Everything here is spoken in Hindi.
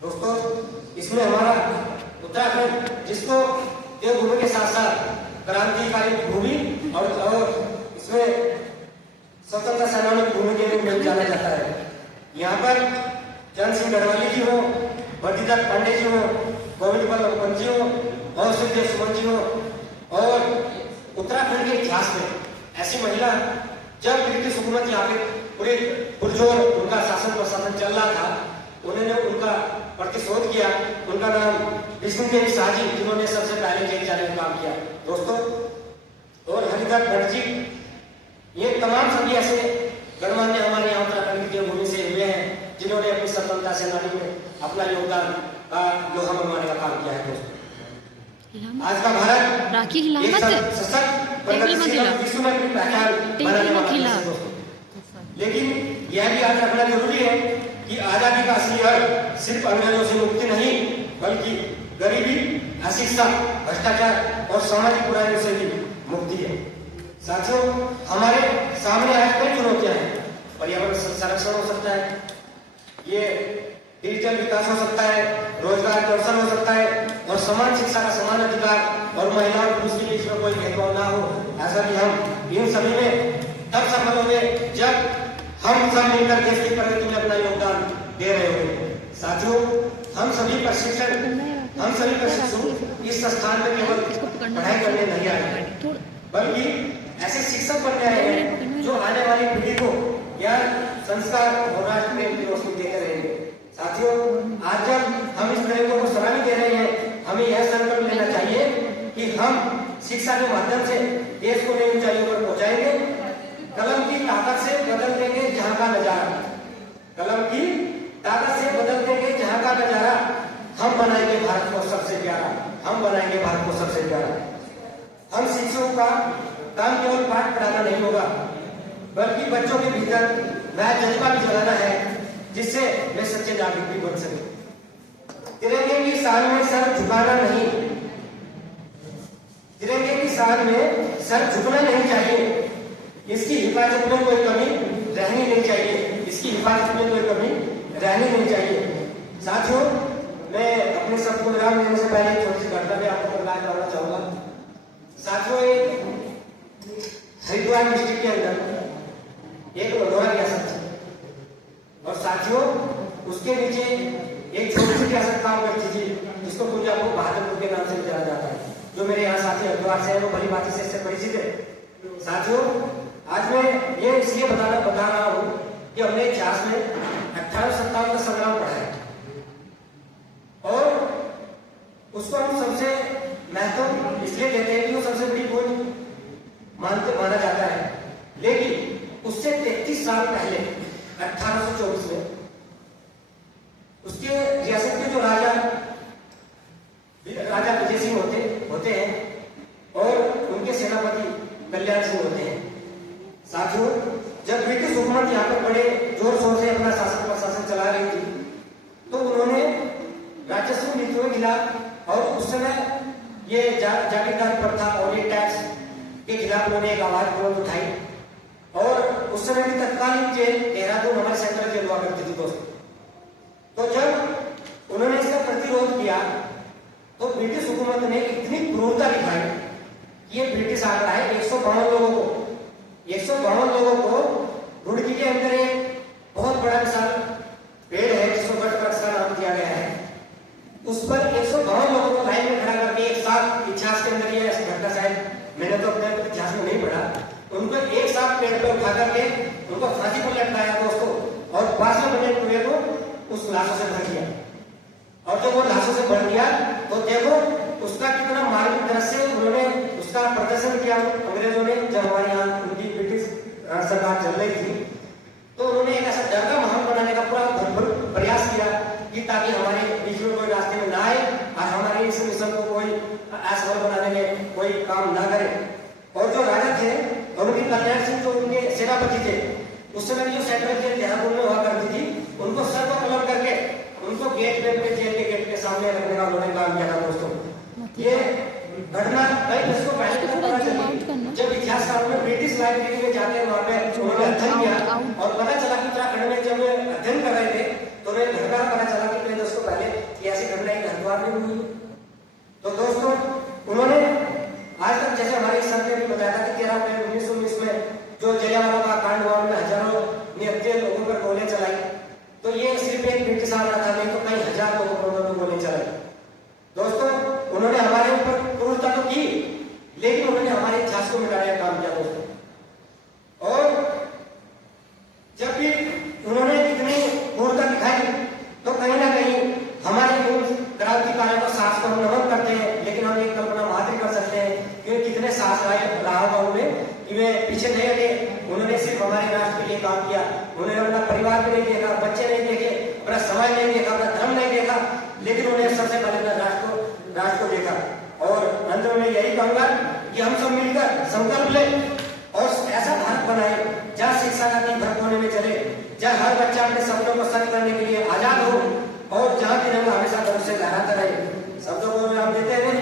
दोस्तों, इसमें हमारा उत्तराखंड जिसको देवभूमि के साथ साथ क्रांतिकारी भूमि और इसमें स्वतंत्रता सेनानी भूमि के रूप में जाना जाता है। यहाँ पर चंद्र सिंह गढ़वाली जी हो, बद्रीदत्त पांडे जी हो, गोविंद बल्लभ पंत जी हो और सुखदेव सुमन जी हो। और उत्तराखंड के इतिहास में ऐसी महिला, जब ब्रिटिश हुकूमत यहाँ पे पूरे पुरजोर उनका शासन प्रशासन चल रहा था, उन्होंने उनका प्रतिशोध किया। उनका नाम विष्णु देवी शाह जी, जिन्होंने सबसे पहले जेल जाने का काम किया दोस्तों। और हरिदत्त भट्ट जी, ये तमाम सभी ऐसे गणमान्य हमारे यहाँ उत्तराखंड की देवभूमि से हुए हैं, जिन्होंने अपनी स्वतंत्रता सेनानी में अपना योगदान का लोहा मनवाने का काम किया है दोस्तों। आज का भारत राखी विश्व में अपनी पहचान बनाने वाला है दोस्तों। लेकिन यह भी याद रखना जरूरी है कि आजादी का असली अर्थ सिर्फ अंग्रेजों से मुक्ति नहीं, बल्कि गरीबी, अशिक्षा, भ्रष्टाचार और सामाजिक बुराइयों से भी मुक्ति है। साथियों, हमारे सामने आज कई चुनौतियां हैं। पर्यावरण संरक्षण हो सकता है, ये डिजिटल विकास हो सकता है, रोजगार के अवसर हो सकता है और समान शिक्षा का समान अधिकार और महिलाओं पुरुष के बीच में कोई भेदभाव ना हो। ऐसा कि हम इन सभी में तब सफल होंगे जब हम सब मिलकर देश की प्रगति में अपना योगदान दे रहे होंगे। साथियों, हम सभी प्रशिक्षु इस संस्थान में केवल पढ़ाई करने नहीं आए, बल्कि ऐसे शिक्षक बनने आए हैं जो आने वाली पीढ़ी को ज्ञान, संस्कार और राष्ट्र प्रेम की रोशनी देते रहेंगे। साथियों, आज जब हम इस प्रयोगों को सलामी दे रहे हैं, हमें यह संकल्प लेना चाहिए कि हम शिक्षा के माध्यम से देश को नई ऊंचाइयों पर पहुंचाएंगे। कलम की ताकत से बदल देंगे जहां का नजारा, कलम की ताकत से बदल देंगे जहां का नजारा। हम बनाएंगे भारत को सबसे प्यारा, हम बनाएंगे भारत को सबसे प्यारा। हम शिक्षकों का काम केवल पाठ पढ़ाना नहीं होगा, बल्कि बच्चों के भीतर वह जज्बा भी जगाना है जिससे वे सच्चे नागरिक भी बन सके। तिरंगे की शान में सर झुकाना नहीं, तिरंगे की शान में सर झुकना नहीं चाहिए। इसकी हिफाजत में कोई कमी रहनी नहीं चाहिए, इसकी हिफाजत में कोई कमी रहनी नहीं चाहिए। साथियों, मैं अपने सबको विराम देने से पहले छोटी सी घटना में आपको बताना चाहूंगा। साथियों, एक हरिद्वार डिस्ट्रिक्ट के अंदर एक मधुरा रियासत थी और साथियों, उसके नीचे एक छोटी सी रियासत काम करती थी जिसको कुंजापुर बहादुरपुर के नाम से जाना जाता है। जो मेरे यहाँ साथी हरिद्वार से है वो भली बात से इससे परिचित है। साथियों, आज मैं ये इसलिए बता रहा हूँ कि हमने इतिहास में 1857 का संग्राम पढ़ा है और उसको हम सबसे महत्व इसलिए देते हैं कि वो सबसे बड़ी खोज माना जाता है। लेकिन उससे 33 साल पहले 1824 में उसके रियासत के जो राजा विजय सिंह होते हैं और उनके सेनापति कल्याण सिंह होते हैं। साथियों, जब ब्रिटिश हुकूमत यहाँ पर बड़े जोर शोर से अपना शासन प्रशासन चला रही थी, तो उन्होंने राजस्व नीतियों के खिलाफ और उस समय ये जागीरदार प्रथा और ये टैक्स के खिलाफ उन्होंने एक आवाज बुलंद उठाई। और उस समय की तत्कालीन जेल देहरादून हमारे सेंट्रल जेल हुआ करती थी दोस्तों। तो जब उन्होंने इसका प्रतिरोध किया तो ब्रिटिश हुकूमत ने इतनी क्रूरता दिखाई कि ये ब्रिटिश आंकड़ा है 152 लोगों को रुड़की के अंदर एक बहुत बड़ा विशाल पेड़ है जिसको गढ़वक्ष का नाम दिया गया है। उस पर 152 लोगों को लाइन में खड़ा करके एक साथ, इतिहास के अंदर ये घटना शायद मैंने तो अपने इतिहास में नहीं पढ़ा, उनको एक साथ पेड़ पर उठा करके उनको फांसी पर लटकाया दोस्तों और 52 बने हुए को उस लाशों से भर दिया। और जब वो लाशों से भर दिया तो देखो उसका कितना मार्मिक दृश्य उन्होंने उसका प्रदर्शन किया अंग्रेजों ने। जब हमारे यहाँ उनकी ब्रिटिश सरकार चल रही थी तो उन्होंने एक ऐसा डर का माहौल बनाने का पूरा भरपूर प्रयास किया कि ताकि हमारे बीच में कोई रास्ते में ना आए और हमारे इस मिशन को कोई असफल बनाने में कोई काम ना करे। और जो राजा थे और उनके कल्याण सिंह जो उनके सेनापति थे, उस समय जो सेंट्रल जेल देहरादून में हुआ करती थी, उनको सर को कलम करके उनको गेट पे जेल के गेट के सामने रखने का उन्होंने काम किया था दोस्तों। ये घटना कई दशकों पहले पता चली जब इतिहासकारों ने ब्रिटिश लाइब्रेरी में जाकर वहां पे उन्होंने अध्ययन किया और पता चला कि उत्तराखंड में जब गोलियां चलाई, तो ये सिर्फ एक ब्रिटिश आर्मी था, नहीं तो कई हजार लोगों पर उन्होंने गोलियां चलाई। दोस्तों, उन्होंने हमारे ऊपर क्रूरता तो की, लेकिन उन्होंने हमारे इतिहास को मिटाने का काम किया दोस्तों। और जब भी उन्होंने इतनी क्रूरता दिखाई, तो कहीं ना कहीं हमारे क्रांतिकारियों को साहस को हम नमन करते हैं, लेकिन हम एक कल्पना मात्र कर सकते हैं कि कितने साहस रहा होगा उनमें, कि वे पीछे नहीं हटे। उन्होंने सिर्फ हमारे राष्ट्र के लिए काम किया, उन्होंने अपना परिवार भी नहीं देखा, बच्चे नहीं देखे, अपना समाज नहीं देखा, अपना धर्म नहीं देखा, लेकिन उन्होंने सबसे पहले अपना राष्ट्र को देखा। और अंत में मैं यही कहूंगा कि हम सब मिलकर संकल्प लें और ऐसा भारत बनाए जहाँ शिक्षा का दिन भर कोने में चले, जहाँ हर बच्चा अपने सपनों को सच करने के लिए आजाद हो, और जहाँ तिरंगा हमेशा गर्व से लहराता रहे। शब्दों को आप देते हैं